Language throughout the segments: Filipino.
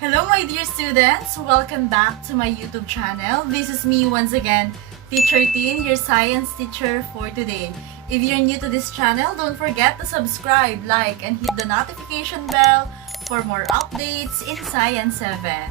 Hello my dear students! Welcome back to my YouTube channel. This is me once again, Teacher Tin, your science teacher for today. If you're new to this channel, don't forget to subscribe, like, and hit the notification bell for more updates in Science 7.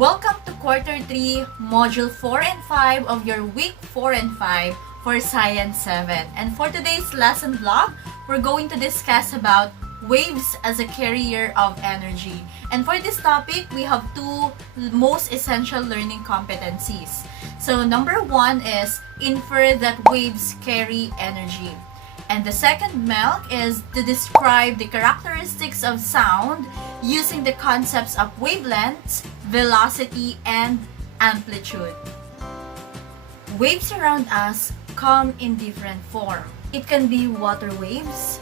Welcome to Quarter 3, Module 4 and 5 of your Week 4 and 5 for Science 7. And for today's lesson vlog, we're going to discuss about waves as a carrier of energy. And for this topic, we have two most essential learning competencies. So number 1 is infer that waves carry energy. And the second milk is to describe the characteristics of sound using the concepts of wavelengths, velocity, and amplitude. Waves around us come in different form. It can be water waves,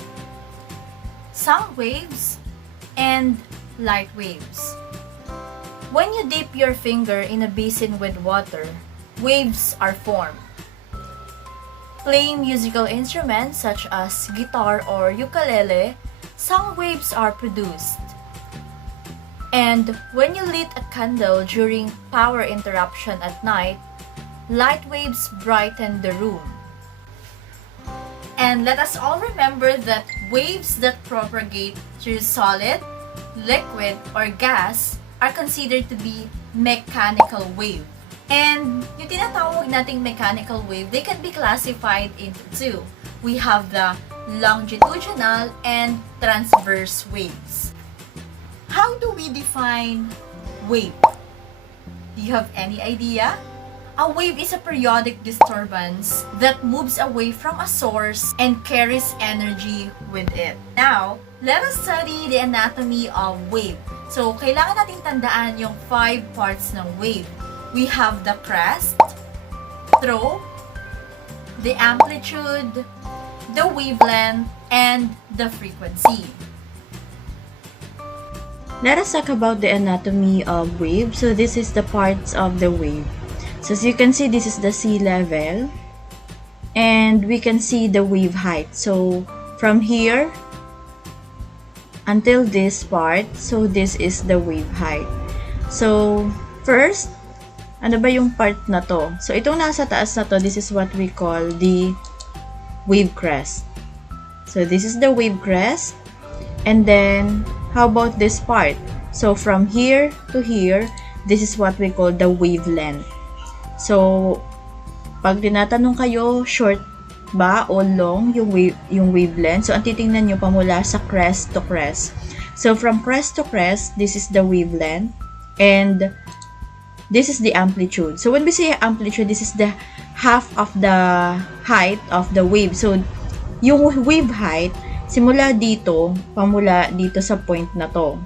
sound waves, and light waves. When you dip your finger in a basin with water, waves are formed. Playing musical instruments such as guitar or ukulele, sound waves are produced. And when you lit a candle during power interruption at night, light waves brighten the room. And let us all remember that waves that propagate through solid, liquid, or gas are considered to be mechanical wave. And yung tinatawag nating mechanical wave, they can be classified into two. We have the longitudinal and transverse waves. How do we define wave? Do you have any idea? A wave is a periodic disturbance that moves away from a source and carries energy with it. Now, let us study the anatomy of wave. So, kailangan nating tandaan yung 5 parts ng wave. We have the crest, throw, the amplitude, the wavelength, and the frequency. Let us talk about the anatomy of wave. So this is the parts of the wave. So as you can see, this is the sea level. And we can see the wave height. So from here until this part, so this is the wave height. So first, ano ba yung part na to? So itong nasa taas na to, this is what we call the wave crest. So this is the wave crest. And then, how about this part? So from here to here, this is what we call the wavelength. So, pag tinatanong kayo, short ba o long yung wavelength? So, ang titingnan nyo pamula sa crest to crest. So, from crest to crest, this is the wavelength. And this is the amplitude. So, when we say amplitude, this is the half of the height of the wave. So, yung wave height, simula dito, pamula dito sa point na to.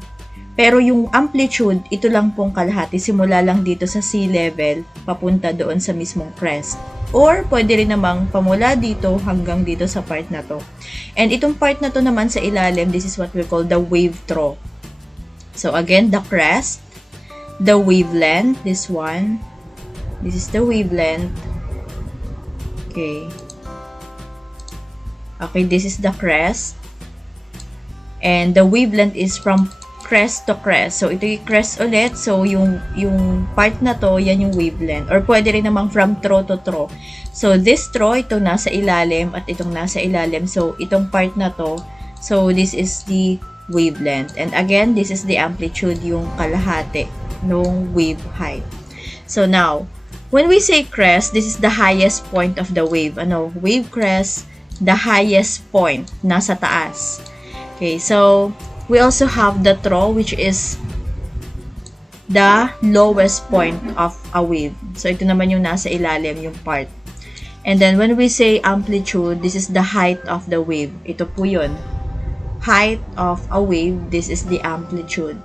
Pero yung amplitude, ito lang pong kalahati. Simula lang dito sa sea level, papunta doon sa mismong crest. Or, pwede rin namang pamula dito hanggang dito sa part na to. And itong part na to naman sa ilalim, this is what we call the wave throw. So, again, the crest, the wavelength, this one. This is the wavelength. Okay. Okay, this is the crest. And the wavelength is from crest to crest. So, ito yung crest ulit. So, yung part na to, yan yung wavelength. Or pwede rin namang from throw to throw. So, this throw, itong nasa ilalim at itong nasa ilalim. So, itong part na to, so this is the wavelength. And again, this is the amplitude, yung kalahati ng wave height. So, now, when we say crest, this is the highest point of the wave. Ano? Wave crest, the highest point, nasa taas. Okay, so, we also have the throw, which is the lowest point of a wave. So, ito naman yung nasa ilalim, yung part. And then, when we say amplitude, this is the height of the wave. Ito po yun. Height of a wave, this is the amplitude.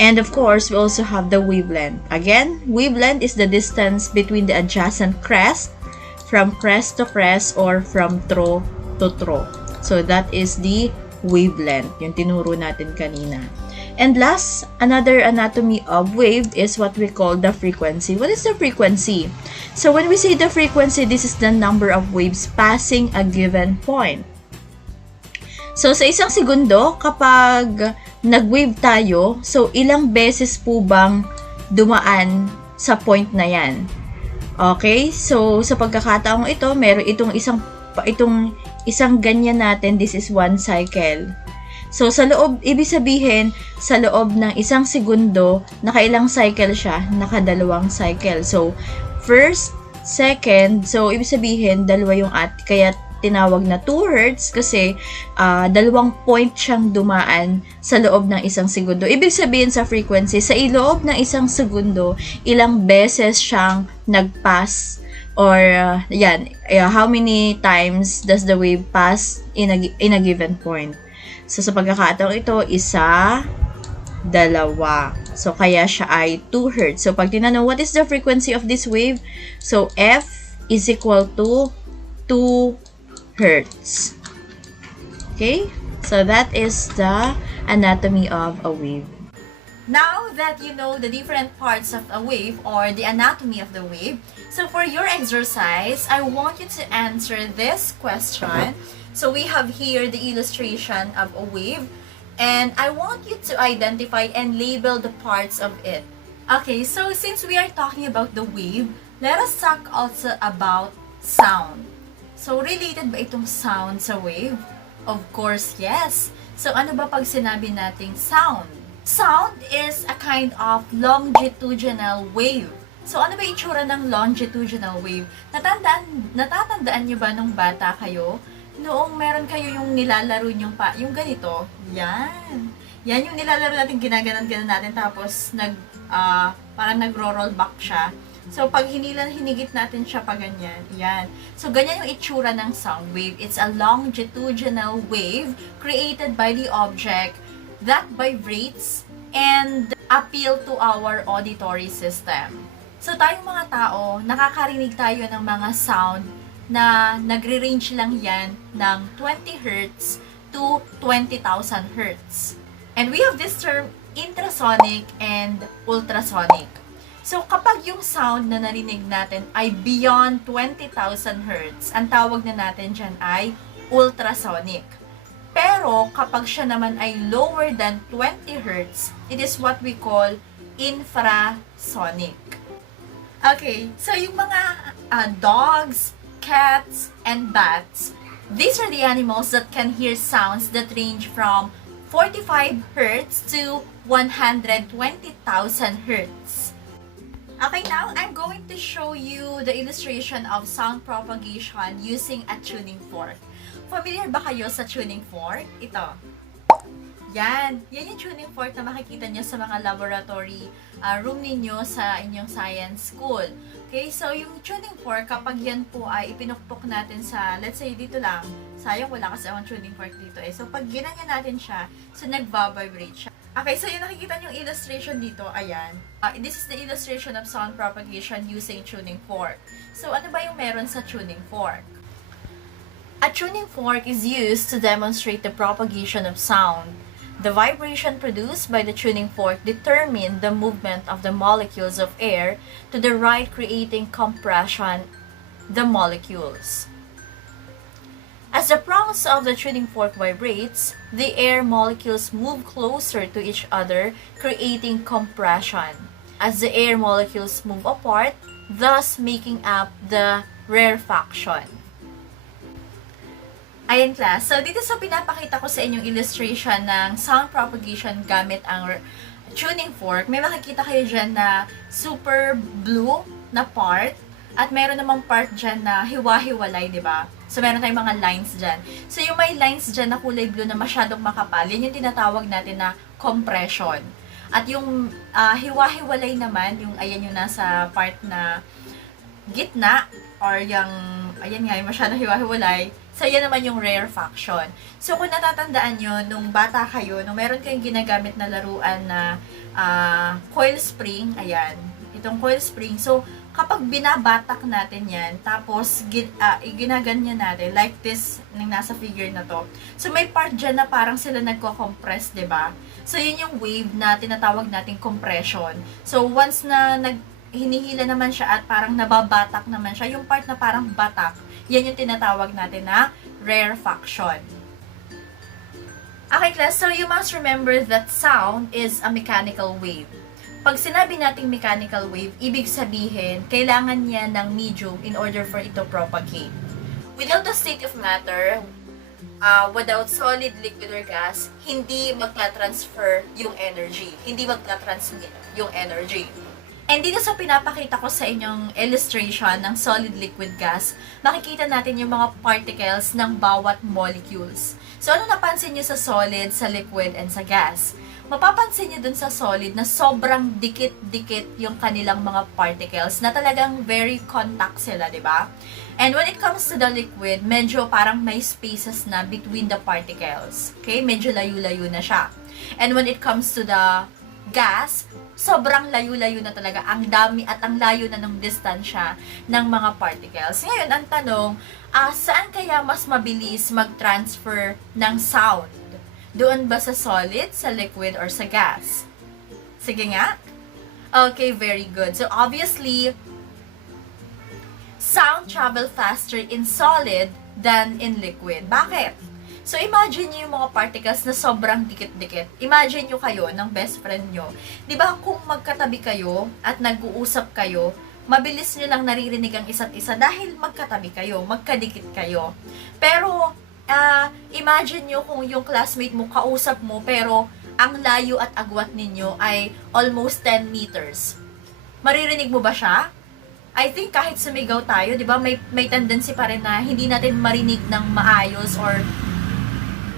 And of course, we also have the wavelength. Again, wavelength is the distance between the adjacent crest, from crest to crest, or from throw to throw. So, that is the wavelength, yung tinuro natin kanina. And last, another anatomy of wave is what we call the frequency. What is the frequency? So when we say the frequency, this is the number of waves passing a given point. So sa isang segundo, kapag nag-wave tayo, so ilang beses po bang dumaan sa point na yan? Okay? So sa pagkakataong ito, meron itong isang ganyan natin, this is 1 cycle. So, ibig sabihin, sa loob ng isang segundo, nakailang cycle siya? Nakadalawang cycle. So, first, second, so, ibig sabihin, dalawa yung kaya tinawag na 2 hertz kasi dalawang point siyang dumaan sa loob ng isang segundo. Ibig sabihin sa frequency, sa loob ng isang segundo, ilang beses siyang nag-pass or how many times does the wave pass in a given point. So, sa pagkakataong ito, isa, dalawa. So, kaya siya ay 2 hertz. So, pag tinanong, what is the frequency of this wave? So, F is equal to 2 hertz. Okay? So, that is the anatomy of a wave. Now that you know the different parts of a wave or the anatomy of the wave, so for your exercise, I want you to answer this question. So we have here the illustration of a wave, and I want you to identify and label the parts of it. Okay, so since we are talking about the wave, let us talk also about sound. So related ba itong sound sa wave? Of course, yes. So ano ba pag sinabi nating sound? Sound is a kind of longitudinal wave. So ano ba itsura ng longitudinal wave? Natatandaan niyo ba nung bata kayo? Noong meron kayo yung nilalaro niyong yung ganito, yan. Yan yung nilalaro natin, ginaganan-ganan natin, tapos parang nagro-roll back siya. So, pag hinigit natin siya pa ganyan, yan. So, ganyan yung itsura ng sound wave. It's a longitudinal wave created by the object that vibrates and appeal to our auditory system. So, tayong mga tao, nakakarinig tayo ng mga sound na nagre-range lang yan ng 20 Hz to 20,000 Hz. And we have this term intrasonic and ultrasonic. So, kapag yung sound na narinig natin ay beyond 20,000 Hz, ang tawag na natin dyan ay ultrasonic. Pero, kapag siya naman ay lower than 20 Hz, it is what we call infrasonic. Okay, so yung mga dogs, cats, and bats, these are the animals that can hear sounds that range from 45 Hz to 120,000 Hz. Okay, now I'm going to show you the illustration of sound propagation using a tuning fork. Familiar ba kayo sa tuning fork? Ito. Yan yung tuning fork na makikita nyo sa mga laboratory room ninyo sa inyong science school. Okay, so yung tuning fork, kapag yan po ay ipinukpok natin sa, let's say dito lang, sayang wala kasi akong tuning fork dito eh. So pag ginanyan natin siya, so nagbabibrate siya. Okay, so yung nakikita yung illustration dito, ayan. This is the illustration of sound propagation using tuning fork. So ano ba yung meron sa tuning fork? A tuning fork is used to demonstrate the propagation of sound. The vibration produced by the tuning fork determine the movement of the molecules of air to the right, creating compression the molecules. As the prongs of the tuning fork vibrates, the air molecules move closer to each other, creating compression. As the air molecules move apart, thus making up the rarefaction. Ayan class, so dito sa pinapakita ko sa inyong illustration ng sound propagation gamit ang tuning fork, may makikita kayo dyan na super blue na part at meron namang part dyan na hiwa-hiwalay, di ba? So meron tayong mga lines dyan. So yung may lines dyan na kulay blue na masyadong makapal, yan yung tinatawag natin na compression. At yung hiwa-hiwalay naman, yung ayan yung nasa part na gitna, or yung, ayan nga, yung masyadong hiwa-hiwalay, so yan naman yung rarefaction. So kung natatandaan nyo, nung bata kayo, nung meron kayong ginagamit na laruan na coil spring, ayan, itong coil spring. So, kapag binabatak natin yan, tapos ginaganyan natin, like this, nang nasa figure na to. So, may part dyan na parang sila nagko-compress, diba? So, yun yung wave na tinatawag nating compression. So, once na hinihila naman siya at parang nababatak naman siya, yung part na parang batak, yan yung tinatawag natin na rarefaction. Okay, class, so you must remember that sound is a mechanical wave. Pag sinabi nating mechanical wave, ibig sabihin, kailangan niya ng medium in order for it to propagate. Without the state of matter, without solid, liquid, or gas, hindi magta-transfer yung energy. Hindi magta-transmit yung energy. And dito sa pinapakita ko sa inyong illustration ng solid, liquid, gas, makikita natin yung mga particles ng bawat molecules. So, ano napansin nyo sa solid, sa liquid, and sa gas? Mapapansin nyo dun sa solid na sobrang dikit-dikit yung kanilang mga particles na talagang very contact sila, di ba? And when it comes to the liquid, medyo parang may spaces na between the particles. Okay? Medyo layo-layo na siya. And when it comes to the gas, sobrang layo-layo na talaga. Ang dami at ang layo na ng distansya ng mga particles. Ngayon, ang tanong, saan kaya mas mabilis mag-transfer ng sound? Doon ba sa solid, sa liquid, or sa gas? Sige nga. Okay, very good. So, obviously, sound travel faster in solid than in liquid. Bakit? So, imagine nyo yung mga particles na sobrang dikit-dikit. Imagine nyo kayo ng best friend nyo. Di ba kung magkatabi kayo at nag-uusap kayo, mabilis nyo lang naririnig ang isa't isa dahil magkatabi kayo, magkadikit kayo. Pero, imagine nyo kung yung classmate mo, kausap mo, pero ang layo at agwat ninyo ay almost 10 meters. Maririnig mo ba siya? I think kahit sumigaw tayo, di ba, may tendency pa rin na hindi natin marinig ng maayos or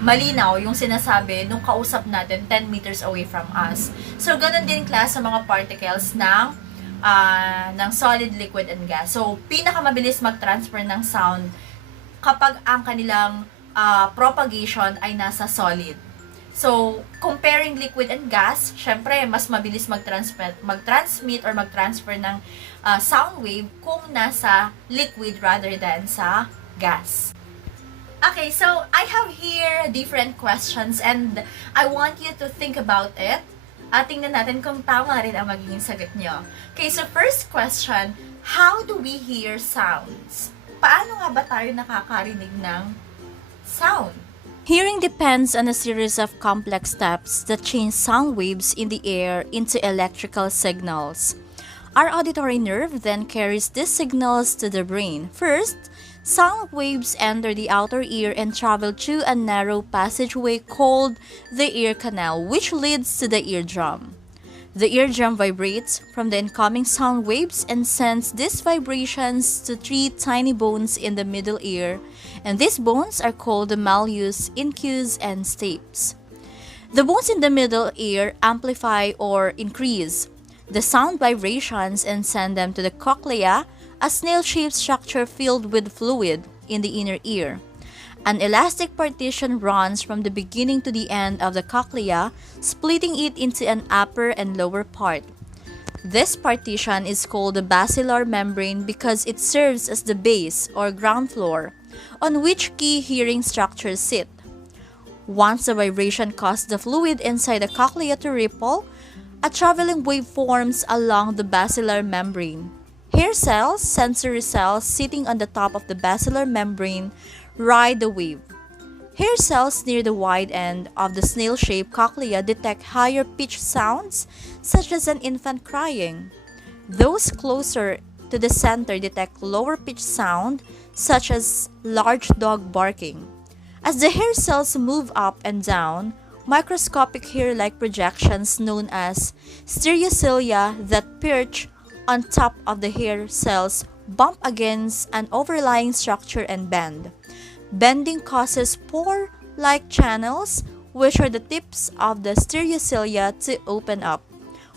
malinaw yung sinasabi nung kausap natin 10 meters away from us. So, ganun din class sa mga particles ng solid, liquid, and gas. So, pinakamabilis mag-transfer ng sound kapag ang kanilang propagation ay nasa solid. So, comparing liquid and gas, syempre, mas mabilis mag-transmit or mag-transfer ng sound wave kung nasa liquid rather than sa gas. Okay, so I have here different questions and I want you to think about it. Tingnan natin kung tama rin ang magiging sagot nyo. Okay, so first question, how do we hear sounds? Paano nga ba tayo nakakarinig ng sound? Hearing depends on a series of complex steps that change sound waves in the air into electrical signals. Our auditory nerve then carries these signals to the brain. First, sound waves enter the outer ear and travel through a narrow passageway called the ear canal, which leads to the eardrum. The eardrum vibrates from the incoming sound waves and sends these vibrations to 3 tiny bones in the middle ear, and these bones are called the malleus, incus, and stapes. The bones in the middle ear amplify or increase the sound vibrations and send them to the cochlea, a snail-shaped structure filled with fluid in the inner ear. An elastic partition runs from the beginning to the end of the cochlea, splitting it into an upper and lower part. This partition is called the basilar membrane because it serves as the base or ground floor on which key hearing structures sit. Once the vibration causes the fluid inside the cochlea to ripple, a traveling wave forms along the basilar membrane. Hair cells, sensory cells sitting on the top of the basilar membrane, ride the wave. Hair cells near the wide end of the snail-shaped cochlea detect higher pitched sounds, such as an infant crying. Those closer to the center detect lower pitched sound, such as large dog barking. As the hair cells move up and down, microscopic hair-like projections known as stereocilia that perch on top of the hair cells bump against an overlying structure and bend. Bending causes pore-like channels, which are the tips of the stereocilia, to open up.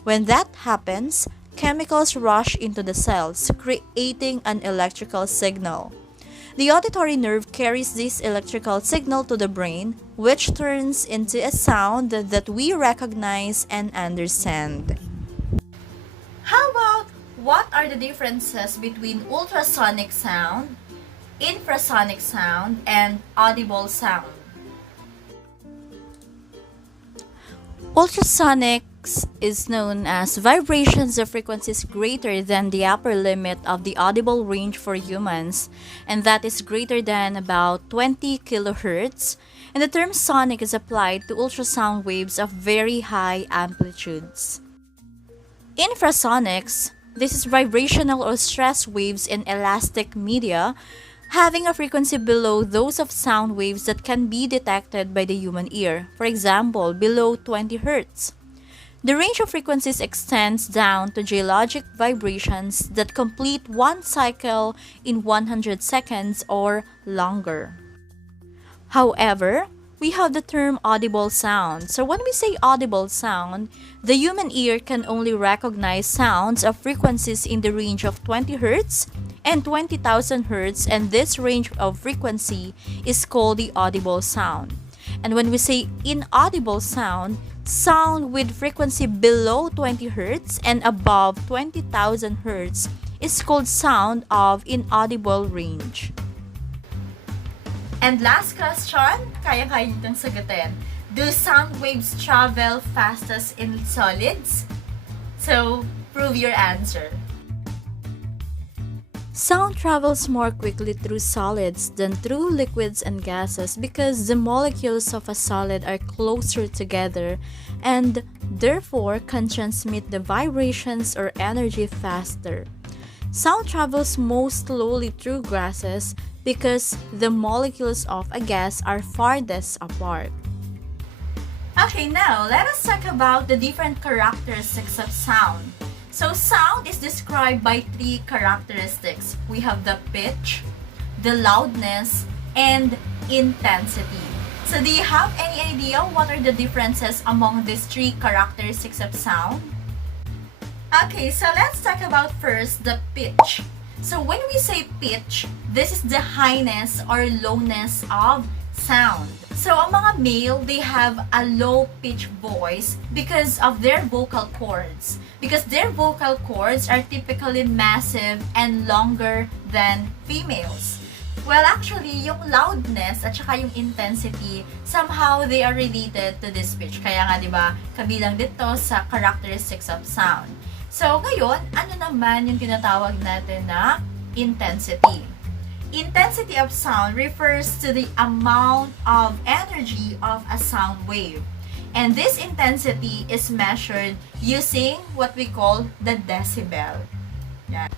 When that happens, chemicals rush into the cells, creating an electrical signal. The auditory nerve carries this electrical signal to the brain, which turns into a sound that we recognize and understand. How about what are the differences between ultrasonic sound, infrasonic sound, and audible sound? Ultrasonics is known as vibrations of frequencies greater than the upper limit of the audible range for humans, and that is greater than about 20 kilohertz. And the term sonic is applied to ultrasound waves of very high amplitudes. Infrasonics, this is vibrational or stress waves in elastic media, having a frequency below those of sound waves that can be detected by the human ear, for example, below 20 Hz. The range of frequencies extends down to geologic vibrations that complete one cycle in 100 seconds or longer. However, we have the term audible sound. So when we say audible sound, the human ear can only recognize sounds of frequencies in the range of 20 Hz and 20,000 Hz, and this range of frequency is called the audible sound. And when we say inaudible sound, sound with frequency below 20 Hz and above 20,000 Hz is called sound of inaudible range. And last question, kaya-kaya nyo itong sagutin. Do sound waves travel fastest in solids? So, prove your answer. Sound travels more quickly through solids than through liquids and gases because the molecules of a solid are closer together and therefore can transmit the vibrations or energy faster. Sound travels most slowly through gases because the molecules of a gas are farthest apart. Okay, now let us talk about the different characteristics of sound. So sound is described by three characteristics. We have the pitch, the loudness, and intensity. So do you have any idea what are the differences among these three characteristics of sound? Okay, so let's talk about first the pitch. So when we say pitch, this is the highness or lowness of sound. So ang mga male, they have a low pitch voice because of their vocal cords. Because their vocal cords are typically massive and longer than females. Well, actually, yung loudness at saka yung intensity, somehow they are related to this pitch. Kaya nga, di ba, kabilang dito sa characteristics of sound. So, ngayon, ano naman yung tinatawag natin na intensity? Intensity of sound refers to the amount of energy of a sound wave. And this intensity is measured using what we call the decibel. Yan.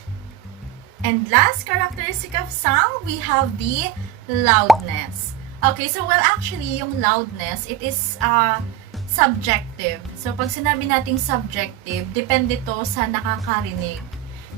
And last characteristic of sound, we have the loudness. Okay, so well, actually, yung loudness, it is subjective. So, pag sinabi nating subjective, depende to sa nakakarinig.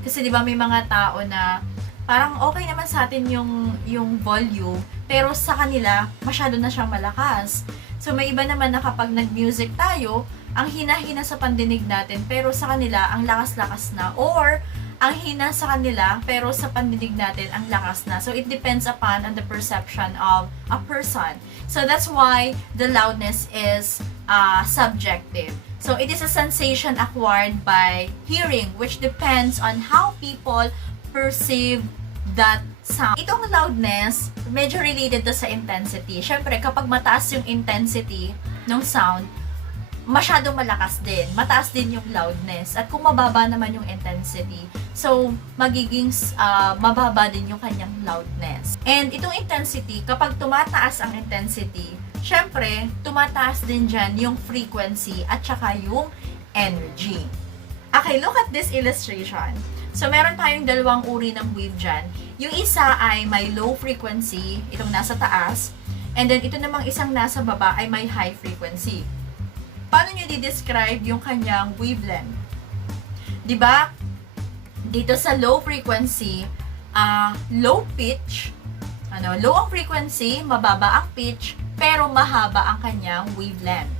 Kasi, di ba, may mga tao na parang okay naman sa atin yung volume, pero sa kanila, masyado na siyang malakas. So, may iba naman na kapag nag-music tayo, ang hina-hina sa pandinig natin, pero sa kanila, ang lakas-lakas na. Or, ang hina sa kanila, pero sa pandinig natin, ang lakas na. So, it depends upon on the perception of a person. So, that's why the loudness is subjective. So, it is a sensation acquired by hearing, which depends on how people perceive that sound. Itong loudness, medyo related to sa intensity. Syempre, kapag mataas yung intensity ng sound, masyadong malakas din. Mataas din yung loudness. At kung mababa naman yung intensity, so, magiging mababa din yung kanyang loudness. And itong intensity, kapag tumataas ang intensity, syempre, tumataas din dyan yung frequency at saka yung energy. Okay, look at this illustration. So, meron tayong dalawang uri ng wave dyan. Yung isa ay may low frequency, itong nasa taas. And then, ito namang isang nasa baba ay may high frequency. Paano nyo di-describe yung kanyang wavelength? Diba? Dito sa low frequency, low pitch, low ang frequency, mababa ang pitch, pero mahaba ang kanyang wavelength.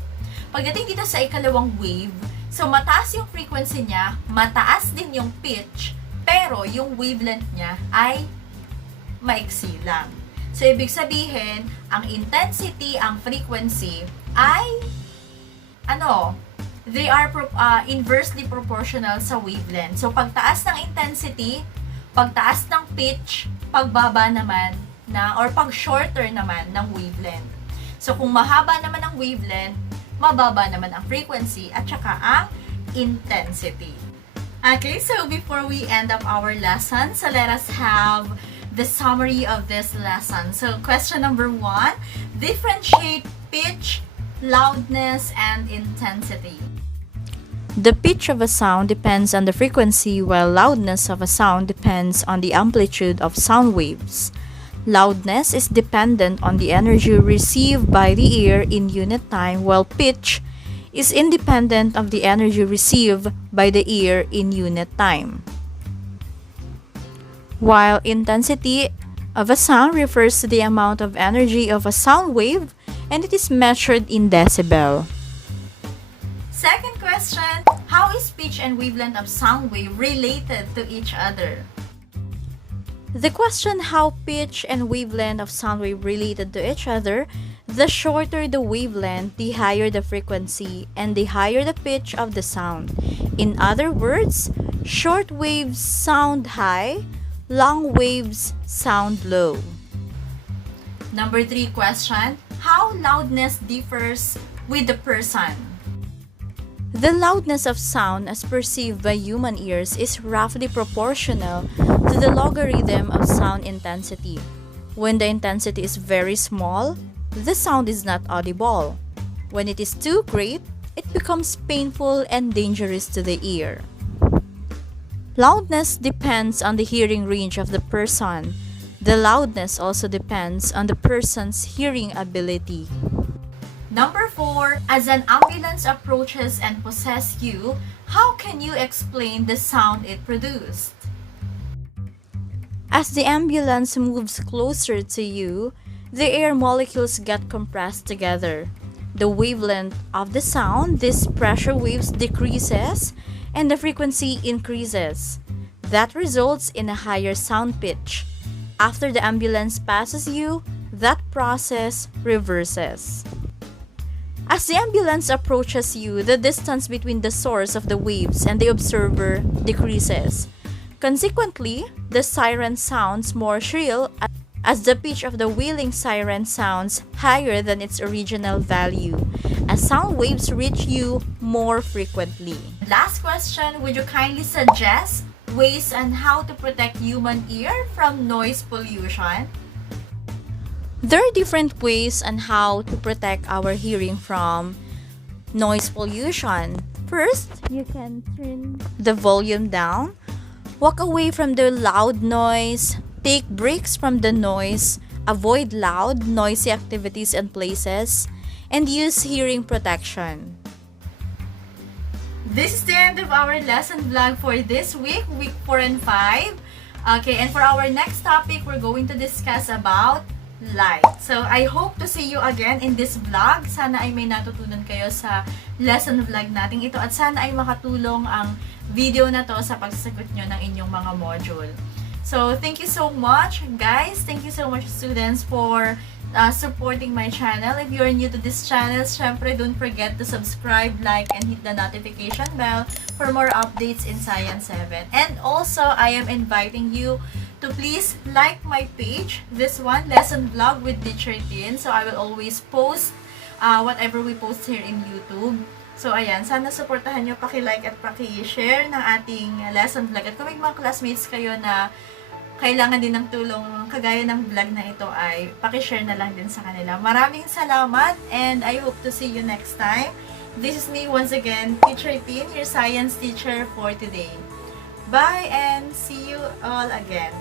Pagdating dito sa ikalawang wave, so mataas yung frequency niya, mataas din yung pitch, pero yung wavelength niya ay maiksi lang. So, ibig sabihin, ang intensity, ang frequency ay they are inversely proportional sa wavelength. So, pagtaas ng intensity, pagtaas ng pitch, pagbaba naman or pag-shorter naman ng wavelength. So, kung mahaba naman ang wavelength, mababa naman ang frequency at saka ang intensity. Okay, so before we end up our lesson, so let us have the summary of this lesson. So, question number 1, differentiate pitch, loudness, and intensity. The pitch of a sound depends on the frequency, while loudness of a sound depends on the amplitude of sound waves. Loudness is dependent on the energy received by the ear in unit time, while pitch is independent of the energy received by the ear in unit time. While intensity of a sound refers to the amount of energy of a sound wave, and it is measured in decibel. Second question, how is pitch and wavelength of sound wave related to each other? The question how pitch and wavelength of sound wave related to each other, the shorter the wavelength, the higher the frequency, and the higher the pitch of the sound. In other words, short waves sound high, long waves sound low. Number 3 question, how loudness differs with the person? The loudness of sound as perceived by human ears is roughly proportional to the logarithm of sound intensity. When the intensity is very small, the sound is not audible. When it is too great, it becomes painful and dangerous to the ear. Loudness depends on the hearing range of the person. The loudness also depends on the person's hearing ability. Number 4, as an ambulance approaches and possesses you, how can you explain the sound it produced? As the ambulance moves closer to you, the air molecules get compressed together. The wavelength of the sound, these pressure waves, decreases and the frequency increases. That results in a higher sound pitch. After the ambulance passes you, that process reverses. As the ambulance approaches you, the distance between the source of the waves and the observer decreases. Consequently, the siren sounds more shrill as the pitch of the wailing siren sounds higher than its original value, as sound waves reach you more frequently. Last question, would you kindly suggest ways on how to protect human ear from noise pollution? There are different ways on how to protect our hearing from noise pollution. First, you can turn the volume down, walk away from the loud noise, take breaks from the noise, avoid loud, noisy activities and places, and use hearing protection. This is the end of our lesson vlog for this week, week 4 and 5. Okay, and for our next topic, we're going to discuss about light. So, I hope to see you again in this vlog. Sana ay may natutunan kayo sa lesson vlog natin ito at sana ay makatulong ang video na to sa pagsasagot nyo ng inyong mga module. So, thank you so much, guys. Thank you so much, students, for supporting my channel. If you're new to this channel, syempre, don't forget to subscribe, like, and hit the notification bell for more updates in Science 7. And also, I am inviting you to please like my page, this one, Lesson Vlog with Teacher Tin. So, I will always post whatever we post here in YouTube. So, ayan, sana supportahan nyo, paki-like at paki-share ng ating lesson vlog. At kung may mga classmates kayo na kailangan din ng tulong kagaya ng vlog na ito, ay paki-share na lang din sa kanila. Maraming salamat and I hope to see you next time. This is me once again, Teacher Tin, your science teacher for today. Bye and see you all again.